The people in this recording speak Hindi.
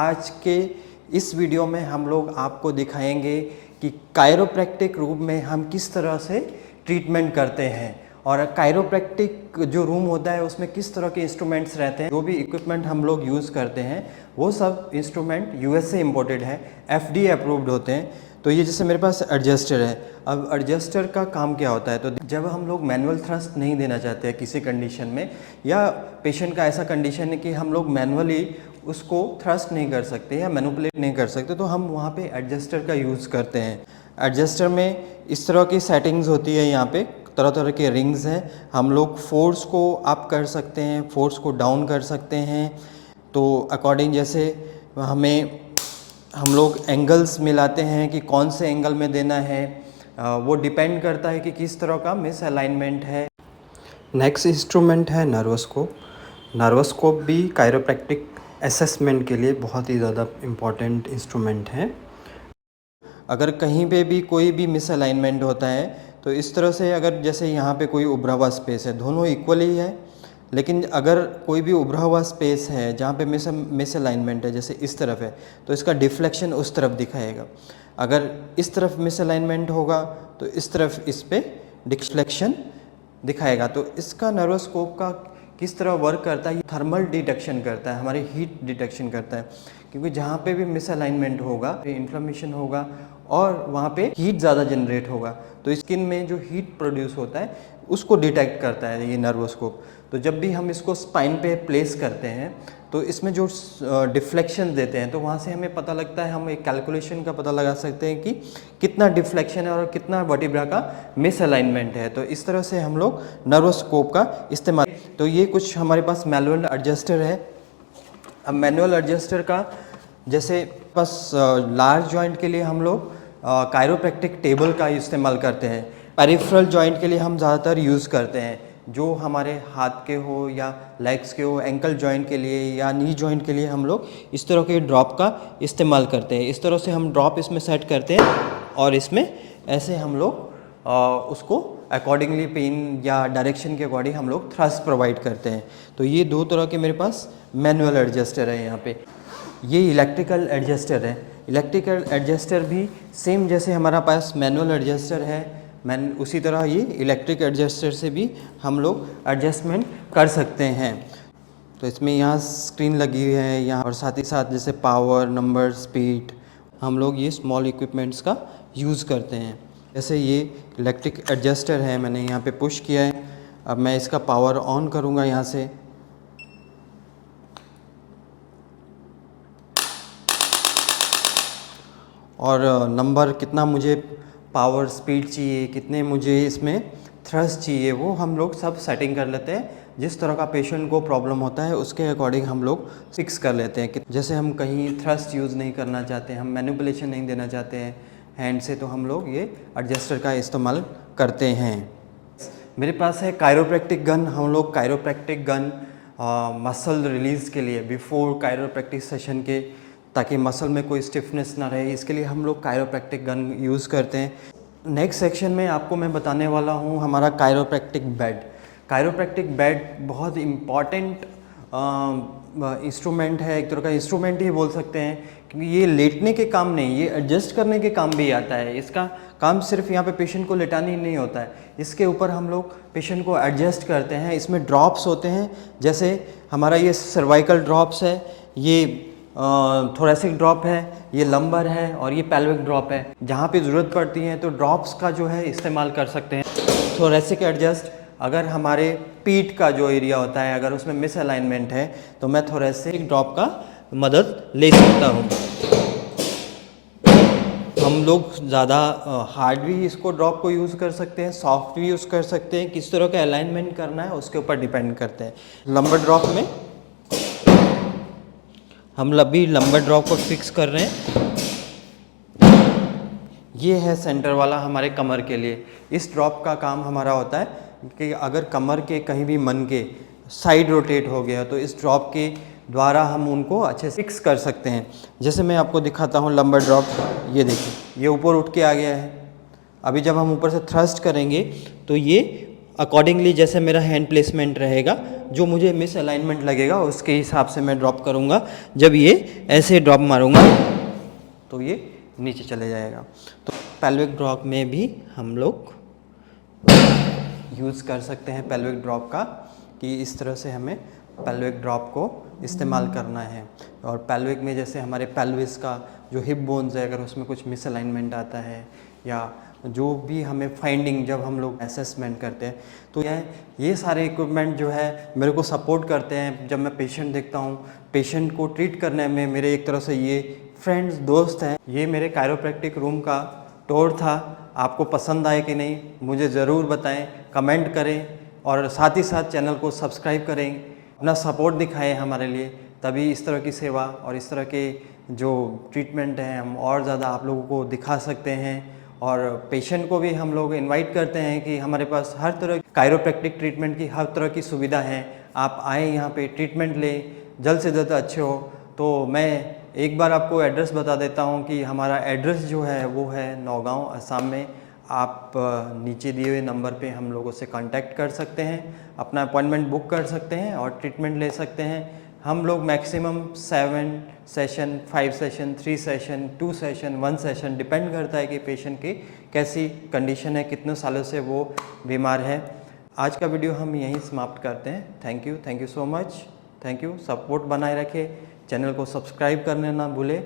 आज के इस वीडियो में हम लोग आपको दिखाएंगे कि कायरोप्रैक्टिक रूम में हम किस तरह से ट्रीटमेंट करते हैं और कायरोप्रैक्टिक जो रूम होता है उसमें किस तरह के इंस्ट्रूमेंट्स रहते हैं। जो भी इक्विपमेंट हम लोग यूज़ करते हैं वो सब इंस्ट्रूमेंट यूएस से इम्पोर्टेड है, एफडीए अप्रूव्ड होते हैं। तो ये जैसे मेरे पास एडजस्टर है। अब एडजस्टर का काम क्या होता है, तो जब हम लोग मैनुअल थ्रस्ट नहीं देना चाहते हैं किसी कंडीशन में, या पेशेंट का ऐसा कंडीशन है कि हम लोग मैनुअली उसको थ्रस्ट नहीं कर सकते या मैनिपुलेट नहीं कर सकते, तो हम वहाँ पे एडजस्टर का यूज़ करते हैं। एडजस्टर में इस तरह की सेटिंग्स होती है, यहाँ पे तरह तरह के रिंग्स हैं। हम लोग फोर्स को अप कर सकते हैं, फोर्स को डाउन कर सकते हैं। तो अकॉर्डिंग जैसे हम लोग एंगल्स मिलाते हैं कि कौन से एंगल में देना है, वो डिपेंड करता है कि किस तरह का मिस अलाइनमेंट है। नेक्स्ट इंस्ट्रूमेंट है नर्वोस्कोप। नर्वोस्कोप भी कायरोप्रैक्टिक असेसमेंट के लिए बहुत ही ज़्यादा इम्पॉर्टेंट इंस्ट्रूमेंट है। अगर कहीं पे भी कोई भी मिस अलाइनमेंट होता है तो इस तरह से, अगर जैसे यहाँ पे कोई उभरा हुआ स्पेस है, दोनों इक्वली है, लेकिन अगर कोई भी उभरा हुआ स्पेस है जहाँ पे मिस अलाइनमेंट है, जैसे इस तरफ है, तो इसका डिफ्लेक्शन उस तरफ दिखाएगा। अगर इस तरफ मिस अलाइनमेंट होगा तो इस तरफ इस पे डिफ्लेक्शन दिखाएगा। तो इसका नर्वोस्कोप का किस तरह वर्क करता है, ये थर्मल डिटेक्शन करता है, हमारी हीट डिटेक्शन करता है। क्योंकि जहाँ पे भी मिस अलाइनमेंट होगा इन्फ्लेमेशन होगा और वहाँ पे हीट ज़्यादा जनरेट होगा, तो स्किन में जो हीट प्रोड्यूस होता है उसको डिटेक्ट करता है ये नर्वोस्कोप। तो जब भी हम इसको स्पाइन पे प्लेस करते हैं तो इसमें जो डिफ्लेक्शन देते हैं, तो वहाँ से हमें पता लगता है, हम एक कैलकुलेशन का पता लगा सकते हैं कि कितना डिफ्लेक्शन है और कितना वर्टिब्रा का मिस अलाइनमेंट है। तो इस तरह से हम लोग नर्वोस्कोप का इस्तेमाल। तो ये कुछ हमारे पास मैनुअल एडजस्टर है। अब मैनुअल एडजस्टर का जैसे बस लार्ज जॉइंट के लिए हम लोग कायरोप्रैक्टिक टेबल का इस्तेमाल करते हैं। पेरिफेरल जॉइंट के लिए हम ज़्यादातर यूज़ करते हैं, जो हमारे हाथ के हो या लेग्स के हो, एंकल जॉइंट के लिए या नी जॉइंट के लिए हम लोग इस तरह के ड्रॉप का इस्तेमाल करते हैं। इस तरह से हम ड्रॉप इसमें सेट करते हैं और इसमें ऐसे हम लोग उसको अकॉर्डिंगली पेन या डायरेक्शन के अकॉर्डिंग हम लोग थ्रस्ट प्रोवाइड करते हैं। तो ये दो तरह के मेरे पास मैनुअल एडजस्टर है। यहाँ पे ये इलेक्ट्रिकल एडजस्टर है। इलेक्ट्रिकल एडजस्टर भी सेम जैसे हमारा पास मैनुअल एडजस्टर है, उसी तरह ये इलेक्ट्रिक एडजस्टर से भी हम लोग एडजस्टमेंट कर सकते हैं। तो इसमें यहाँ स्क्रीन लगी हुई है यहाँ, और साथ ही साथ जैसे पावर, नंबर, स्पीड, हम लोग ये स्मॉल इक्विपमेंट्स का यूज़ करते हैं। जैसे ये इलेक्ट्रिक एडजस्टर है, मैंने यहाँ पे पुश किया है। अब मैं इसका पावर ऑन करूँगा यहाँ से, और नंबर कितना मुझे पावर स्पीड चाहिए, कितने मुझे इसमें थ्रस्ट चाहिए, वो हम लोग सब सेटिंग कर लेते हैं। जिस तरह का पेशेंट को प्रॉब्लम होता है उसके अकॉर्डिंग हम लोग फिक्स कर लेते हैं कि जैसे हम कहीं थ्रस्ट यूज़ नहीं करना चाहते, हम मैनिपुलेशन नहीं देना चाहते हैं हैंड से, तो हम लोग ये एडजस्टर का इस्तेमाल करते हैं। मेरे पास है कायरोप्रैक्टिक गन। हम लोग कायरोप्रैक्टिक गन मसल रिलीज़ के लिए बिफोर कायरोप्रैक्टिक सेशन के, ताकि मसल में कोई स्टिफनेस ना रहे, इसके लिए हम लोग कायरोप्रैक्टिक गन यूज़ करते हैं। नेक्स्ट सेक्शन में आपको मैं बताने वाला हूँ हमारा कायरोप्रैक्टिक बेड। कायरोप्रैक्टिक बेड बहुत इम्पॉर्टेंट इंस्ट्रूमेंट है, एक तरह का इंस्ट्रूमेंट ही बोल सकते हैं, क्योंकि ये लेटने के काम नहीं, ये एडजस्ट करने के काम भी आता है। इसका काम सिर्फ यहाँ पे पेशेंट को लेटाना ही नहीं होता है, इसके ऊपर हम लोग पेशेंट को एडजस्ट करते हैं। इसमें ड्रॉप्स होते हैं, जैसे हमारा ये सर्वाइकल ड्रॉप्स है, ये थोरेसिक ड्रॉप है, ये लंबर है, और ये पेल्विक ड्रॉप है। जहाँ पे ज़रूरत पड़ती है तो ड्रॉप्स का जो है इस्तेमाल कर सकते हैं। थोरेसिक एडजस्ट, अगर हमारे पीठ का जो एरिया होता है अगर उसमें मिस अलाइनमेंट है तो मैं थोरेसिक ड्रॉप का मदद ले सकता हूँ। हम लोग ज़्यादा हार्ड भी इसको ड्रॉप को यूज़ कर सकते हैं, सॉफ्ट भी यूज़ कर सकते हैं, किस तरह का अलाइनमेंट करना है उसके ऊपर डिपेंड करते हैं। लंबर ड्रॉप में हम अभी लंबर ड्रॉप को फिक्स कर रहे हैं। ये है सेंटर वाला हमारे कमर के लिए। इस ड्रॉप का काम हमारा होता है कि अगर कमर के कहीं भी मन के साइड रोटेट हो गया तो इस ड्रॉप के द्वारा हम उनको अच्छे से फिक्स कर सकते हैं। जैसे मैं आपको दिखाता हूँ लंबर ड्रॉप, ये देखिए ये ऊपर उठ के आ गया है। अभी जब हम ऊपर से थ्रस्ट करेंगे तो ये अकॉर्डिंगली जैसे मेरा हैंड प्लेसमेंट रहेगा, जो मुझे मिस अलाइनमेंट लगेगा उसके हिसाब से मैं ड्रॉप करूँगा। जब ये ऐसे ड्रॉप मारूँगा तो ये नीचे चले जाएगा। तो पेल्विक ड्रॉप में भी हम लोग यूज़ कर सकते हैं पेल्विक ड्रॉप का, कि इस तरह से हमें पेल्विक ड्रॉप को इस्तेमाल करना है। और पेल्विक में जैसे हमारे पेल्विस का जो हिप बोन्स है, अगर उसमें कुछ मिसअलाइनमेंट आता है या जो भी हमें फाइंडिंग जब हम लोग असेसमेंट करते हैं, तो ये सारे इक्विपमेंट जो है मेरे को सपोर्ट करते हैं। जब मैं पेशेंट देखता हूँ, पेशेंट को ट्रीट करने में मेरे एक तरह से ये फ्रेंड्स, दोस्त हैं। ये मेरे कायरोप्रैक्टिक रूम का टूर था। आपको पसंद आए कि नहीं मुझे ज़रूर बताएं, कमेंट करें और साथ ही साथ चैनल को सब्सक्राइब करें, अपना सपोर्ट दिखाएं हमारे लिए। तभी इस तरह की सेवा और इस तरह के जो ट्रीटमेंट हैं हम और ज़्यादा आप लोगों को दिखा सकते हैं। और पेशेंट को भी हम लोग इनवाइट करते हैं कि हमारे पास हर तरह कायरोप्रैक्टिक ट्रीटमेंट की हर तरह की सुविधा है, आप आएँ यहाँ पे ट्रीटमेंट लें, जल्द से जल्द अच्छे हो। तो मैं एक बार आपको एड्रेस बता देता हूँ कि हमारा एड्रेस जो है वो है नौगांव, असम में। आप नीचे दिए हुए नंबर पे हम लोगों से कांटेक्ट कर सकते हैं, अपना अपॉइंटमेंट बुक कर सकते हैं और ट्रीटमेंट ले सकते हैं। हम लोग maximum 7 session, 5 session, 3 session, 2 session, 1 session, depend करता है कि पेशेंट की कैसी कंडीशन है, कितने सालों से वो बीमार है। आज का वीडियो हम यहीं समाप्त करते हैं। Thank you so much. Thank you. Support बनाए रखें, चैनल को सब्सक्राइब करने ना भूलें।